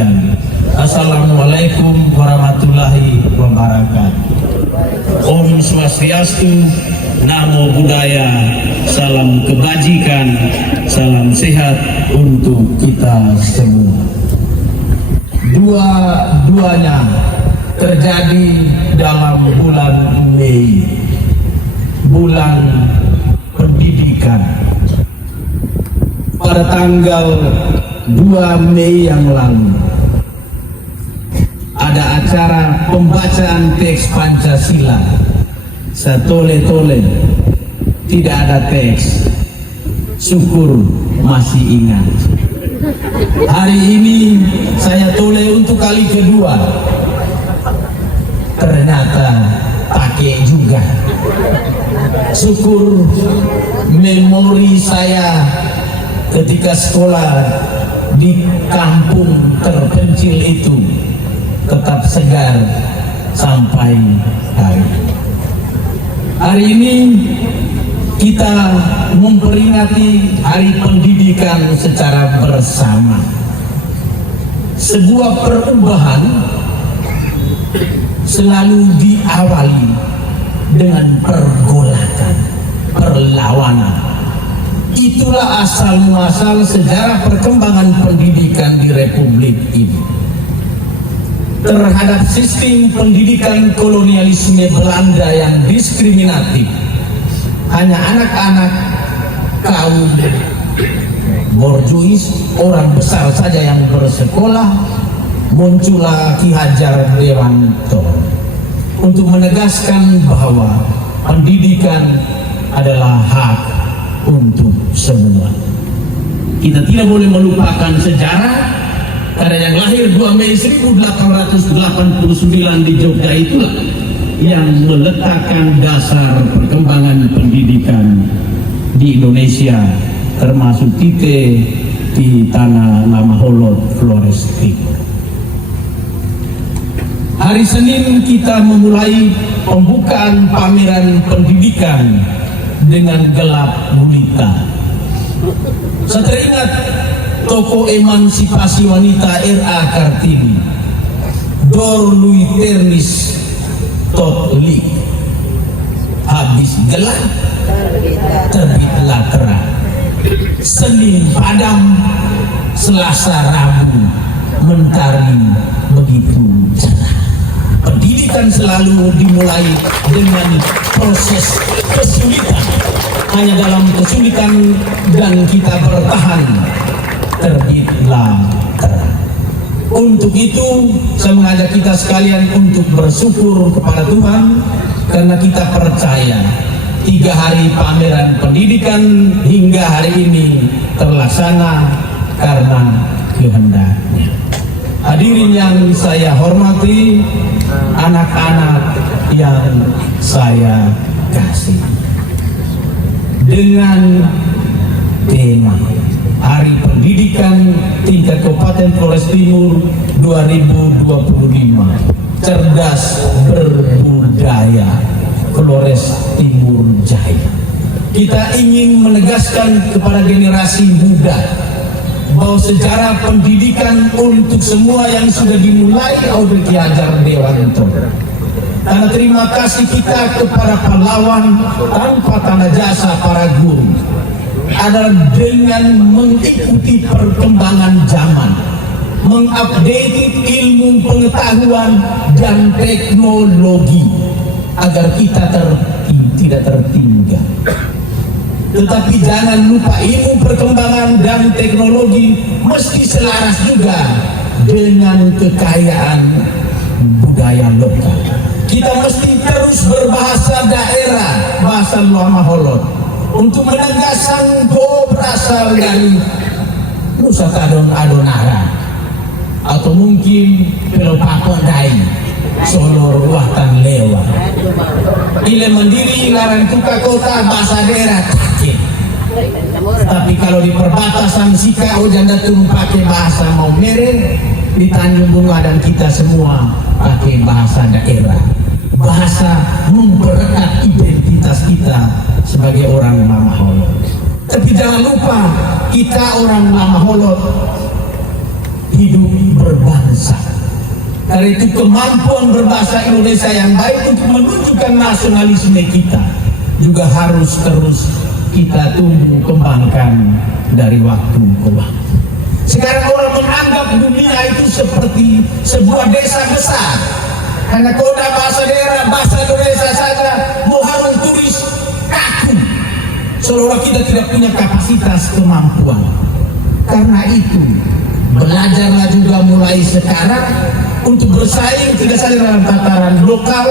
sekalian. Assalamualaikum warahmatullahi wabarakatuh. Om Swastiastu, Namo Buddhaya, salam kebajikan, salam sehat untuk kita semua. Dua-duanya terjadi dalam bulan Mei, bulan pendidikan. Pada tanggal 2 Mei yang lalu ada acara pembacaan teks Pancasila. Saya tole-tole, tidak ada teks. Syukur masih ingat. Hari ini saya tole untuk kali kedua. Ternyata pakai juga. Syukur memori saya ketika sekolah di kampung terpencil itu tetap segar sampai hari ini. Kita memperingati Hari Pendidikan secara bersama. Sebuah perubahan selalu diawali dengan pergolakan, perlawanan. Itulah asal muasal sejarah perkembangan pendidikan di Republik ini. Terhadap sistem pendidikan kolonialisme Belanda yang diskriminatif, hanya anak-anak kaum borjuis, orang besar saja yang bersekolah. Muncullah Ki Hajar Dewanto untuk menegaskan bahwa pendidikan adalah hak untuk semua. Kita tidak boleh melupakan sejarah, karena yang lahir 2 Mei 1889 di Jogja itulah yang meletakkan dasar perkembangan pendidikan di Indonesia, termasuk kita di tanah Lamaholot, Flores Timur. Hari Senin kita memulai pembukaan pameran pendidikan dengan gelap gulita. Saya teringat tokoh emansipasi wanita R.A. Kartini, Dor Lui Ternis Totlik. Habis gelap terbitlah terang. Senin padam, Selasa Rabu mentari begitu cerah. Pendidikan selalu dimulai dengan proses kesulitan. Hanya dalam kesulitan dan kita bertahan, terbitlah terang. Untuk itu saya mengajak kita sekalian untuk bersyukur kepada Tuhan, karena kita percaya 3 hari pameran pendidikan hingga hari ini terlaksana karena kehendaknya. Hadirin yang saya hormati, anak-anak yang saya kasih, dengan tema Hari Pendidikan tingkat Kabupaten Flores Timur 2025, cerdas berbudaya Flores Timur Jaya. Kita ingin menegaskan kepada generasi muda bahwa sejarah pendidikan untuk semua yang sudah dimulai oleh Ki Hajar Dewanto. Karena terima kasih kita kepada pahlawan tanpa tanda jasa para guru adalah dengan mengikuti perkembangan zaman, mengupdate ilmu pengetahuan dan teknologi agar kita tidak tertinggal. Tetapi jangan lupa ilmu perkembangan dan teknologi mesti selaras juga dengan kekayaan budaya lokal. Kita mesti terus berbahasa daerah, bahasa Lamaholot, untuk menegaskan bahwa berasal dari Nusa Kadon-Adonara atau mungkin Pelopakondai, Solo Watan Lewa. Ile Mandiri, Larantuka Kota, bahasa daerah Takir. Tapi kalau di perbatasan Sika, Ojandatun pakai bahasa Maumere, di Tanjung Bunga dan kita semua pakai bahasa daerah. Bahasa mempererat identitas kita sebagai orang Lamaholot. Tapi jangan lupa, kita orang Lamaholot hidup berbangsa. Karena itu kemampuan berbahasa Indonesia yang baik untuk menunjukkan nasionalisme kita juga harus terus kita tumbuh kembangkan dari waktu ke waktu. Sekarang orang menganggap dunia itu seperti sebuah desa besar. Karena kota bahasa daerah, bahasa Indonesia saja mau harus tulis kaku. Seolah kita tidak punya kapasitas kemampuan. Karena itu belajarlah juga mulai sekarang untuk bersaing tidak saja dalam tataran lokal,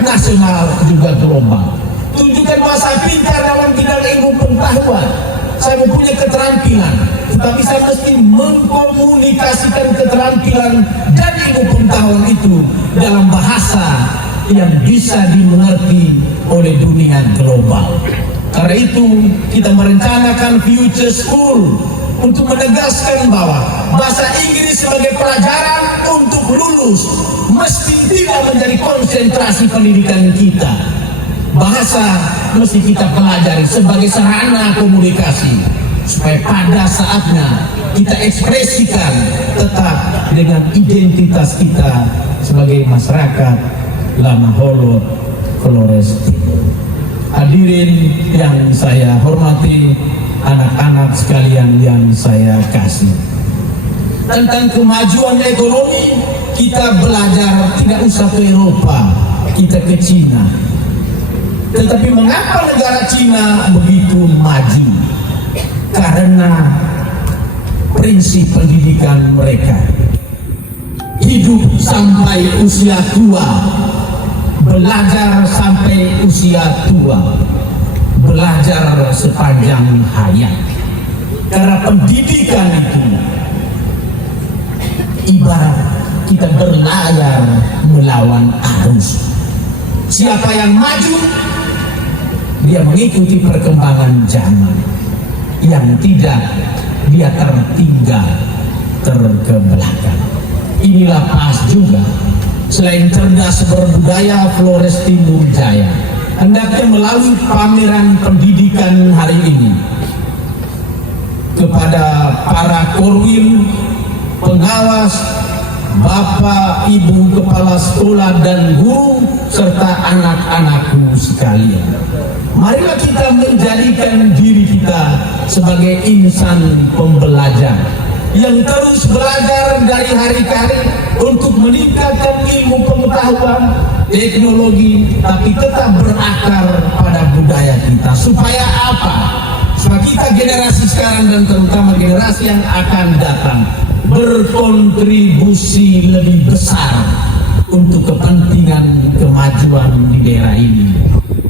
nasional, juga global. Tunjukkan bahasa pintar dalam bidang ilmu pengetahuan. Saya mempunyai keterampilan, tetapi saya mesti mengkomunikasikan keterampilan dan ilmu pengetahuan itu dalam bahasa yang bisa dimengerti oleh dunia global. Karena itu kita merencanakan Future School untuk menegaskan bahwa bahasa Inggris sebagai pelajaran untuk lulus mesti tidak menjadi konsentrasi pendidikan kita. Bahasa mesti kita pelajari sebagai sarana komunikasi supaya pada saatnya kita ekspresikan tetap dengan identitas kita sebagai masyarakat Lama Holot, Flores Timur. Hadirin yang saya hormati, anak-anak sekalian yang saya kasih, tentang kemajuan ekonomi kita belajar tidak usah ke Eropa, kita ke Cina. Tetapi mengapa negara Cina begitu maju? Karena prinsip pendidikan mereka, hidup sampai usia tua, belajar sampai usia tua, belajar sepanjang hayat. Karena pendidikan itu ibarat kita berlayar melawan arus. Siapa yang maju, dia mengikuti perkembangan zaman. Yang tidak, dia tertinggal, terkebelakang. Inilah pas juga, selain cerdas berbudaya, Flores Timur Jaya hendaknya melalui pameran pendidikan hari ini kepada para korwil, pengawas, bapak, ibu, kepala sekolah dan guru serta anak-anakku sekalian. Marilah kita menjadikan diri kita sebagai insan pembelajar yang terus belajar dari hari ke hari untuk meningkatkan ilmu pengetahuan, teknologi, tapi tetap berakar pada budaya kita. Supaya apa? Supaya kita generasi sekarang dan terutama generasi yang akan datang berkontribusi lebih besar untuk kepentingan kemajuan di daerah ini,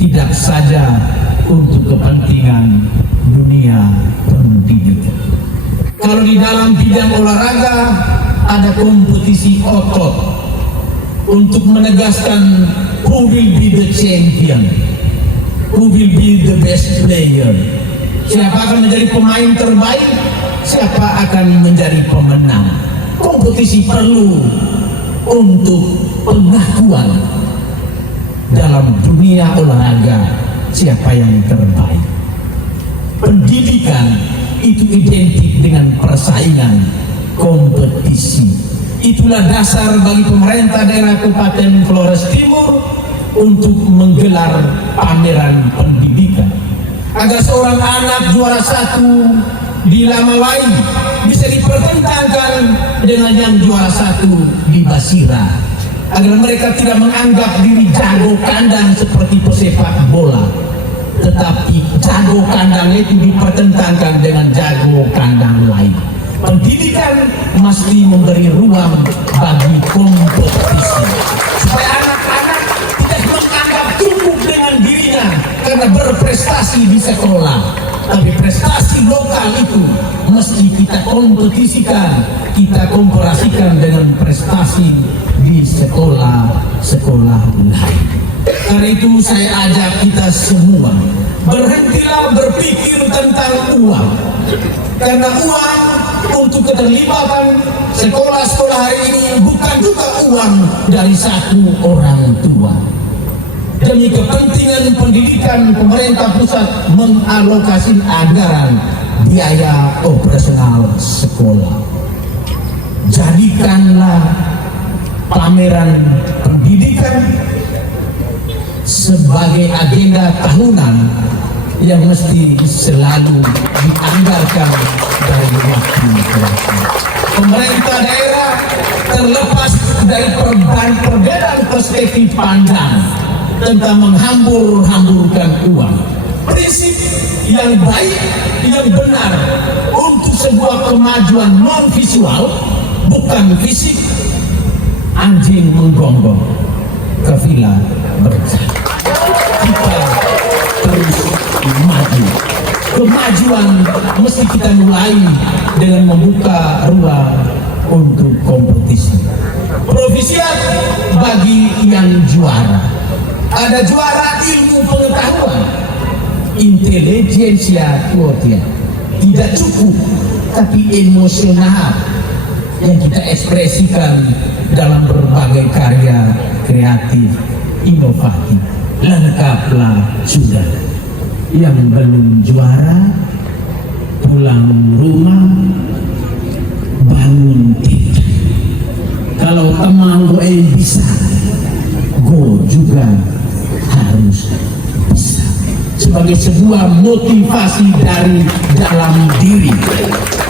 tidak saja untuk kepentingan dunia pendidikan. Kalau di dalam bidang olahraga ada kompetisi otot untuk menegaskan who will be the champion, who will be the best player, siapa akan menjadi pemain terbaik, siapa akan menjadi pemenang. Kompetisi perlu untuk pengakuan dalam dunia olahraga siapa yang terbaik. Pendidikan itu identik dengan persaingan, kompetisi. Itulah dasar bagi pemerintah daerah Kabupaten Flores Timur untuk menggelar pameran pendidikan agar seorang anak juara satu di Lamawai bisa dipertentangkan dengan yang juara satu di Basira, agar mereka tidak menganggap diri jago kandang seperti pesepak bola, tetapi jago kandang itu dipertentangkan dengan jago kandang lain. Pendidikan mesti memberi ruang bagi kompetisi supaya anak-anak tidak menganggap cukup dengan dirinya karena berprestasi di sekolah, tapi prestasi lokal itu mesti kita kompetisikan, kita komparasikan dengan prestasi di sekolah-sekolah lain. Karena itu saya ajak kita semua, berhentilah berpikir tentang uang. Karena uang untuk keterlibatan sekolah-sekolah hari ini bukan juga uang dari satu orang tua. Demi kepentingan pendidikan, pemerintah pusat mengalokasi anggaran biaya operasional sekolah. jadikanlah pameran pendidikan sebagai agenda tahunan yang mesti selalu dianggarkan dari waktu ke waktu. Pemerintah daerah terlepas dari perbedaan perspektif pandang tentang menghambur-hamburkan uang. Prinsip yang baik, yang benar untuk sebuah kemajuan non-visual, bukan fisik. Anjing menggonggong, kafilah berjalan. Kita terus maju. Kemajuan mesti kita mulai dengan membuka ruang untuk kompetisi. Provisiat bagi yang juara. Ada juara ilmu pengetahuan, intelijensia quotient. Tidak cukup, tapi emosional yang kita ekspresikan dalam berbagai karya kreatif, inovatif. Lengkaplah sudah. Yang belum juara, pulang rumah bangun tidur. Kalau teman gue bisa, gue juga harus bisa. Sebagai sebuah motivasi dari dalam diri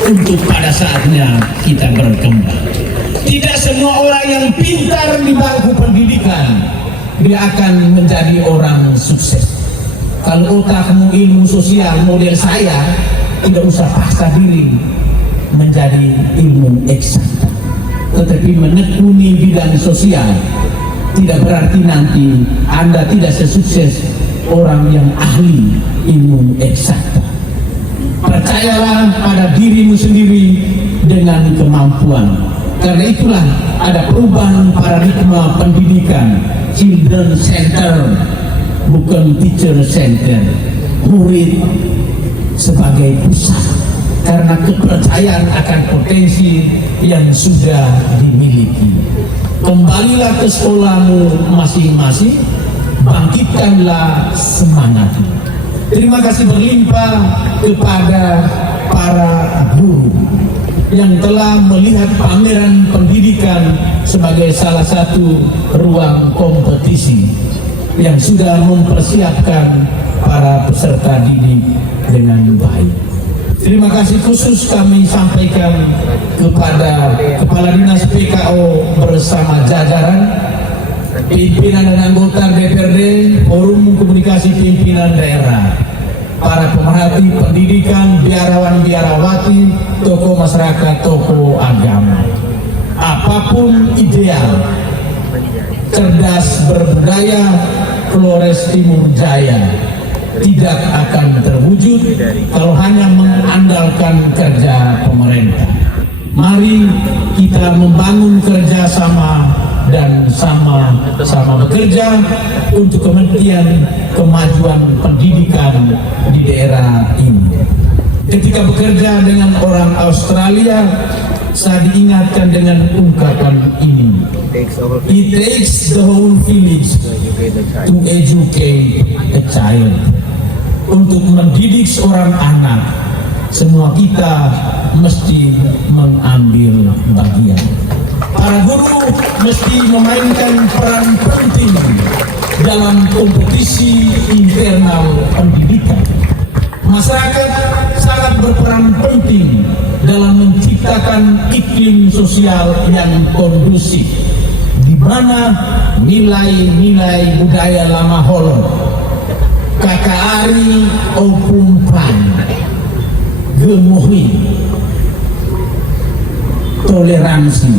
untuk pada saatnya kita berkembang. Tidak semua orang yang pintar di bangku pendidikan dia akan menjadi orang sukses. Kalau otakmu ilmu sosial model saya, tidak usah paksa diri menjadi ilmu eksak. Tetapi menekuni bidang sosial tidak berarti nanti Anda tidak sesukses orang yang ahli ilmu eksak. Percayalah pada dirimu sendiri dengan kemampuan. Karena itulah ada perubahan paradigma pendidikan, children center, bukan teacher center. Murid sebagai pusat, karena kepercayaan akan potensi yang sudah dimiliki. Kembalilah ke sekolahmu masing-masing, bangkitkanlah semangatmu. Terima kasih berlimpah kepada para guru yang telah melihat pameran pendidikan sebagai salah satu ruang kompetisi yang sudah mempersiapkan para peserta didik dengan baik. Terima kasih khusus kami sampaikan kepada Kepala Dinas PKO bersama jajaran, pimpinan dan anggota DPRD, Forum Komunikasi Pimpinan Daerah, para pemerhati pendidikan, biarawan-biarawati, tokoh masyarakat, tokoh agama. Apapun ideal, cerdas berbudaya, Flores Timur Jaya tidak akan terwujud kalau hanya mengandalkan kerja pemerintah. Mari kita membangun kerjasama dan sama-sama bekerja untuk kepentingan kemajuan pendidikan di daerah ini. Ketika bekerja dengan orang Australia, saya diingatkan dengan ungkapan ini: it takes the whole village to educate a child. Untuk mendidik seorang anak, semua kita mesti mengambil bagian. Para guru mesti memainkan peran penting dalam kompetisi internal pendidikan. Masyarakat sangat berperan penting dalam menciptakan iklim sosial yang kondusif, di mana nilai-nilai budaya lama holon, kakaari opumpan, gemuhi, toleransi,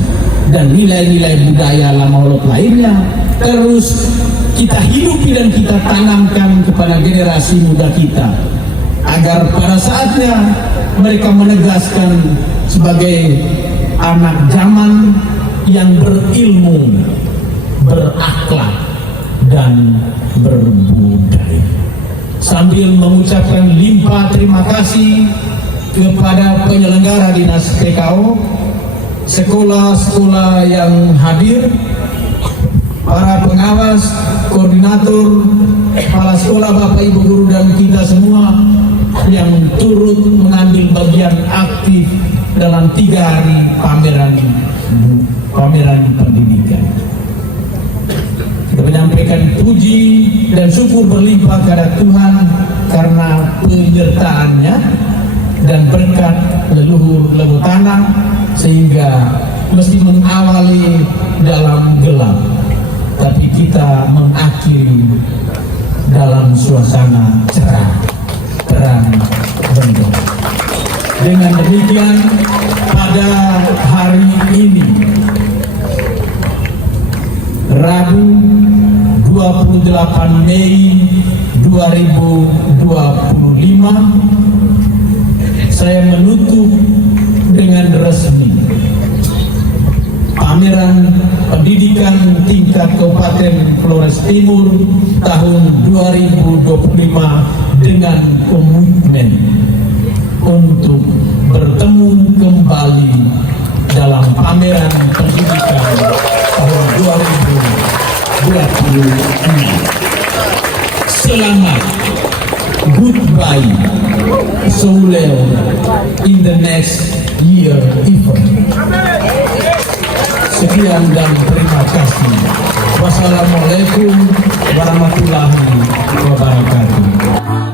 dan nilai-nilai budaya lama holon lainnya terus kita hidupi dan kita tanamkan kepada generasi muda kita, agar pada saatnya mereka menegaskan sebagai anak zaman yang berilmu, berakhlak, dan berbudaya. Sambil mengucapkan limpah terima kasih kepada penyelenggara Dinas PKO, sekolah-sekolah yang hadir, para pengawas, koordinator, kepala sekolah, Bapak Ibu guru dan kita semua yang turut mengambil bagian aktif dalam 3 hari pameran syukur berlimpah kepada Tuhan karena penyertaannya dan berkat leluhur tanah, sehingga meski mengawali dalam gelap, tapi kita mengakhiri dalam suasana cerah, terang benderang. Dengan demikian, pada hari ini, Rabu 28 Mei 2025, saya menutup dengan resmi pameran pendidikan tingkat Kabupaten Flores Timur tahun 2025 dengan komitmen untuk bertemu kembali dalam pameran pendidikan tahun 2025. Selamat, goodbye, Soulel in the next year event. Sekian dan terima kasih. Wassalamualaikum warahmatullahi wabarakatuh.